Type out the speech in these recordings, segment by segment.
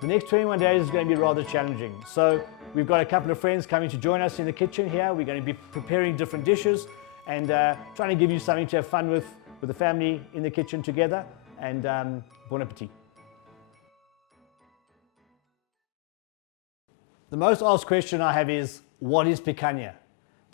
The next 21 days is going to be rather challenging. So we've got a couple of friends coming to join us in the kitchen here. We're going to be preparing different dishes and trying to give you something to have fun with the family in the kitchen together. And bon appetit. The most asked question I have is, what is picanha?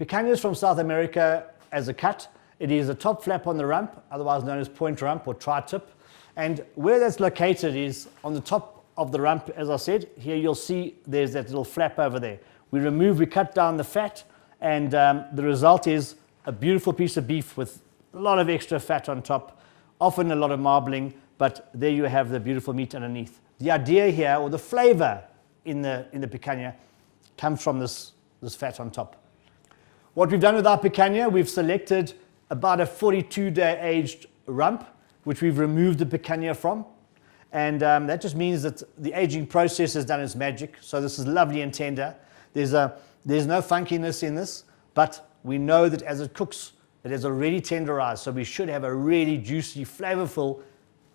Picanha is from South America as a cut. It is a top flap on the rump, otherwise known as point rump or tri-tip. And where that's located is on the top of the rump, as I said. Here you'll see there's that little flap over there. We cut down the fat, and the result is a beautiful piece of beef with a lot of extra fat on top, often a lot of marbling, but there you have the beautiful meat underneath. The idea here, or the flavor in the picanha, comes from this fat on top. What we've done with our picanha, we've selected about a 42-day aged rump, which we've removed the picanha from. And that just means that the aging process has done its magic. So this is lovely and tender. There's no funkiness in this, but we know that as it cooks, it has already tenderized. So we should have a really juicy, flavorful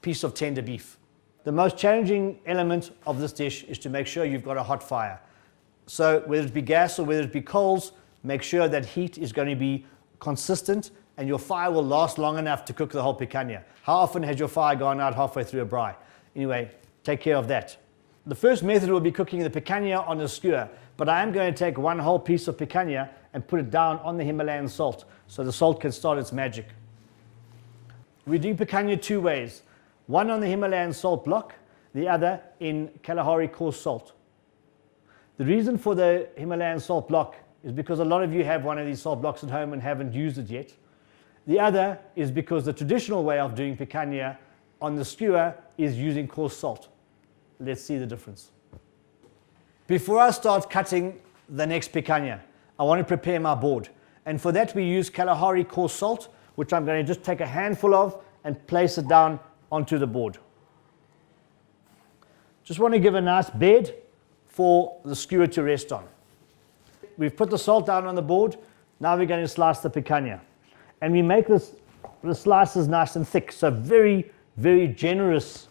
piece of tender beef. The most challenging element of this dish is to make sure you've got a hot fire. So whether it be gas or whether it be coals, make sure that heat is going to be consistent and your fire will last long enough to cook the whole picanha. How often has your fire gone out halfway through a braai? Anyway, take care of that. The first method will be cooking the picanha on a skewer, but I am going to take one whole piece of picanha and put it down on the Himalayan salt so the salt can start its magic. We do picanha two ways. One on the Himalayan salt block, the other in Kalahari coarse salt. The reason for the Himalayan salt block is because a lot of you have one of these salt blocks at home and haven't used it yet. The other is because the traditional way of doing picanha on the skewer is using coarse salt. Let's see the difference. Before I start cutting the next picanha, I want to prepare my board. And for that we use Kalahari coarse salt, which I'm going to just take a handful of and place it down onto the board. Just want to give a nice bed for the skewer to rest on. We've put the salt down on the board. Now we're going to slice the picanha. And we make the slices nice and thick, so very, very generous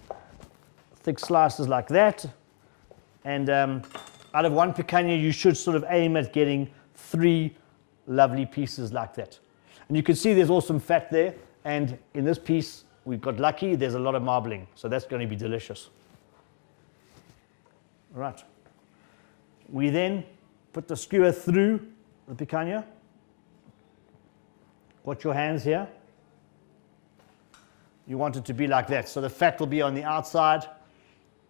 thick slices like that. And out of one picanha, you should sort of aim at getting 3 lovely pieces like that. And you can see there's also some fat there. And in this piece, we've got lucky, there's a lot of marbling. So that's going to be delicious. All right. We then put the skewer through the picanha. Watch your hands here. You want it to be like that. So the fat will be on the outside.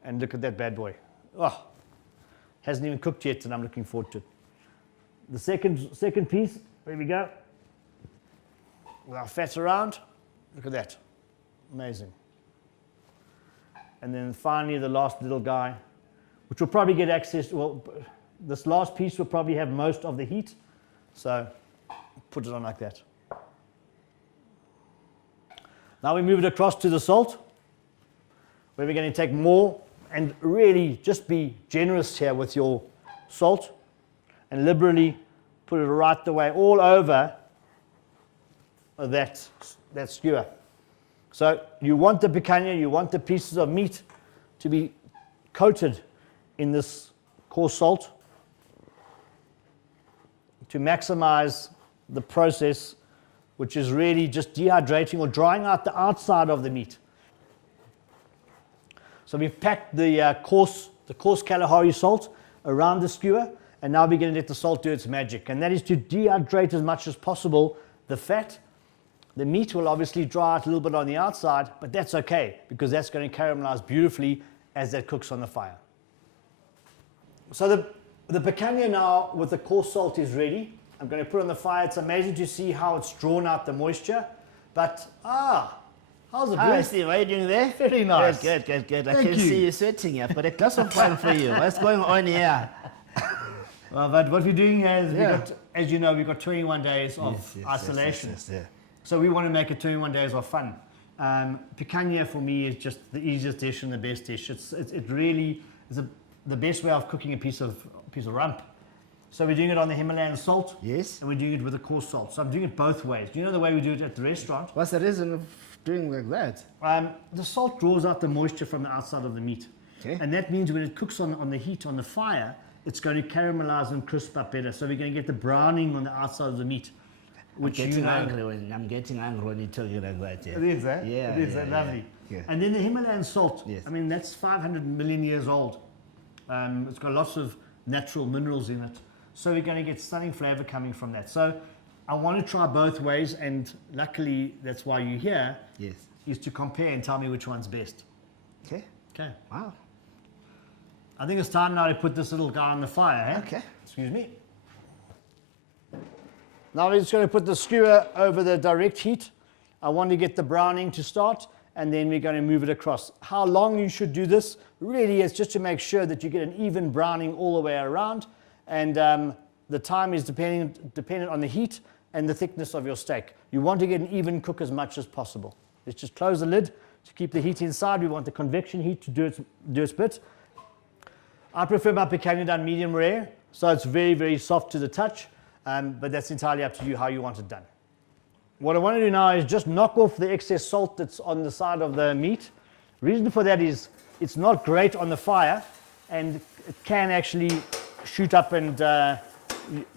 And look at that bad boy. Oh, hasn't even cooked yet, and I'm looking forward to it. The second piece, there we go. With our fat around. Look at that. Amazing. And then finally the last little guy, which will probably get access to, well, this last piece will probably have most of the heat. So put it on like that. Now we move it across to the salt, where we're going to take more and really just be generous here with your salt and liberally put it right the way all over that skewer. So you want the picanha, you want the pieces of meat to be coated in this coarse salt to maximize the process, which is really just dehydrating or drying out the outside of the meat. So we've packed the coarse Kalahari salt around the skewer, and now we're going to let the salt do its magic, and that is to dehydrate as much as possible the fat. The meat will obviously dry out a little bit on the outside, but that's okay because that's going to caramelize beautifully as that cooks on the fire. So the picanha now with the coarse salt is ready. I'm going to put it on the fire. It's amazing to see how it's drawn out the moisture. But, how's it, Hi, Steve. What are you doing there? Very nice. Good. I Thank can you. see you sweating here. But a glass of wine for you. What's going on here? Well, but what we're doing here is, Yeah. as you know, we've got 21 days of isolation. Yes. So we want to make it 21 days of fun. Picanha for me is just the easiest dish and the best dish. It really is the best way of cooking a piece of rump. So we're doing it on the Himalayan salt. Yes. And we're doing it with the coarse salt. So I'm doing it both ways. Do you know the way we do it at the restaurant? What's the reason of doing like that? The salt draws out the moisture from the outside of the meat. Okay. And that means when it cooks on the heat, on the fire, it's going to caramelize and crisp up better. So we're going to get the browning on the outside of the meat. I'm getting angry when you tell you like that. Yeah. It is, eh? Yeah. It is, lovely. Yeah. And then the Himalayan salt. Yes. I mean, that's 500 million years old. It's got lots of natural minerals in it. So we're going to get stunning flavor coming from that. So I want to try both ways, and luckily that's why you're here. Yes. Is to compare and tell me which one's best. Okay. Okay. Wow. I think it's time now to put this little guy on the fire, eh? Okay. Excuse me. Now we're just going to put the skewer over the direct heat. I want to get the browning to start, and then we're going to move it across. How long you should do this really is just to make sure that you get an even browning all the way around, and the time is dependent on the heat and the thickness of your steak. You want to get an even cook as much as possible. Let's just close the lid to keep the heat inside. We want the convection heat to do its bit. I prefer my picanha done medium rare, so it's very, very soft to the touch, but that's entirely up to you how you want it done. What I want to do now is just knock off the excess salt that's on the side of the meat. Reason for that is it's not great on the fire, and it can actually shoot up, and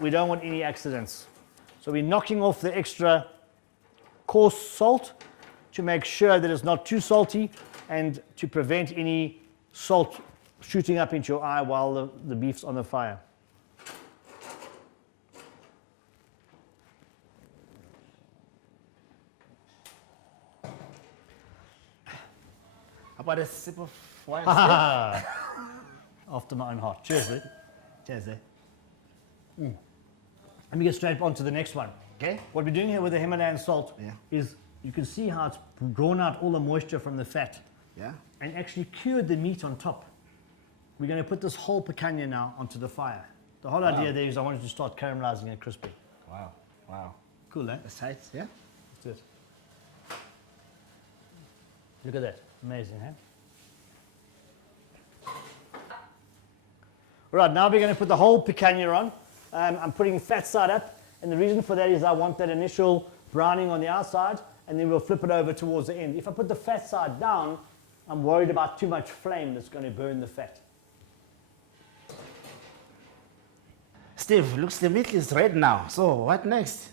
we don't want any accidents. So we're knocking off the extra coarse salt to make sure that it's not too salty, and to prevent any salt shooting up into your eye while the beef's on the fire. How about a sip of wine? After my own heart. Cheers, Lee. Cheers, eh? Let me get straight on to the next one. Okay. What we're doing here with the Himalayan salt is you can see how it's drawn out all the moisture from the fat Yeah. and actually cured the meat on top. We're going to put this whole picanha now onto the fire. The whole idea there is I wanted to start caramelizing it crispy. Wow. Wow. Cool, eh? That's tight, yeah? That's it. Look at that. Amazing, huh? All right, now we're going to put the whole picanha on. I'm putting fat side up, and the reason for that is I want that initial browning on the outside, and then we'll flip it over towards the end. If I put the fat side down, I'm worried about too much flame that's going to burn the fat. Steve, looks the meat is red now. So what next?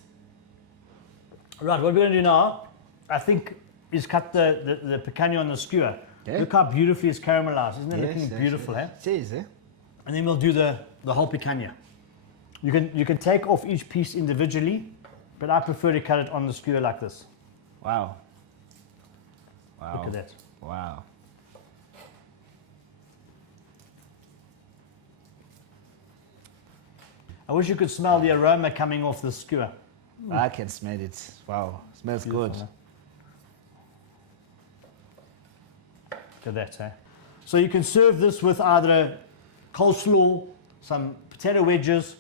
Right, what we're going to do now, I think, is cut the picanha on the skewer. Okay. Look how beautifully it's caramelized. Isn't it looking beautiful, eh? Cheers, eh? And then we'll do the whole picanha. You can take off each piece individually, but I prefer to cut it on the skewer like this. Wow. Wow. Look at that. Wow. I wish you could smell the aroma coming off the skewer. I can smell it. Wow. Smells good. Beautiful, huh? Look at that, eh? So you can serve this with either coleslaw, some potato wedges,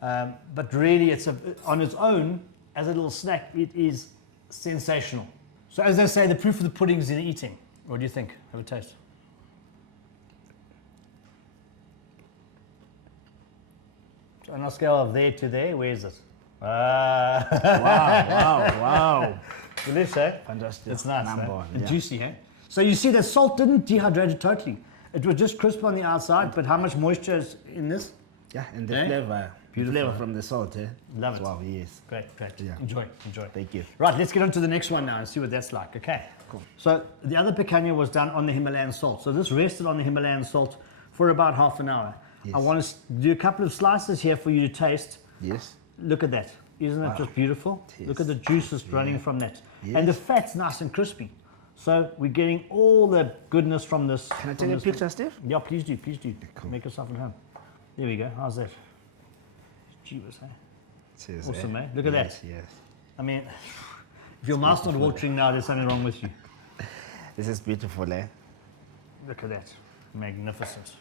but really it's on its own, as a little snack, it is sensational. So as they say, the proof of the pudding is in eating. What do you think? Have a taste. So on a scale of there to there, where is it? Wow, wow, wow. Delicious, eh? Fantastic. It's nice, Number eh? one, And yeah. juicy, eh? So you see the salt didn't dehydrate it totally. It was just crisp on the outside, but how much moisture is in this? Yeah, and the Eh? flavor. Beautiful, Flavor eh? from the salt, eh? Love it. Wow, yes. Great, great. Yeah. Enjoy, enjoy. Thank you. Right, let's get on to the next one now and see what that's like. Okay. Cool. So the other picanha was done on the Himalayan salt. So this rested on the Himalayan salt for about half an hour. Yes. I want to do a couple of slices here for you to taste. Yes. Look at that. Isn't that just beautiful? It is. Look at the juices running from that. Yes. And the fat's nice and crispy. So we're getting all the goodness from this. Can I from take a this- picture, Steve? Yeah, please do, please do. Cool. Make yourself at home. There we go. How's that? Jeebus, eh? Cheers, Awesome, eh? Look at that. Yes, yes. I mean, if your mouth's not watering now, there's something wrong with you. This is beautiful, eh? Look at that. Magnificent.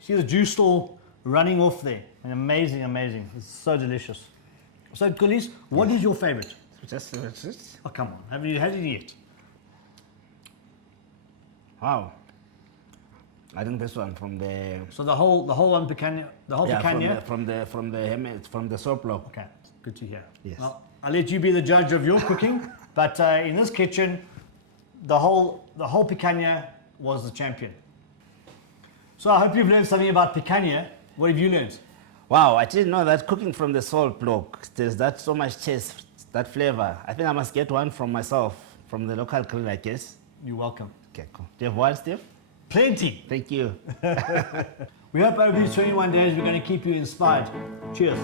See the juice still running off there. And amazing, amazing. It's so delicious. So, Kulis, what is your favorite? Just. Oh, come on. Haven't you had it yet? Wow. I think this one from the. So the whole one picanha, the whole picanha. from the soap block. Okay, good to hear. Yes. Well, I'll let you be the judge of your cooking, but in this kitchen, the whole picanha was the champion. So I hope you've learned something about picanha. What have you learned? Wow, I didn't know that cooking from the salt block, there's that so much taste, that flavor. I think I must get one from myself, from the local grill, I guess. You're welcome. Okay, cool. Do you have one, Steve? Plenty. Thank you. We hope over these 21 days we're going to keep you inspired. Cheers.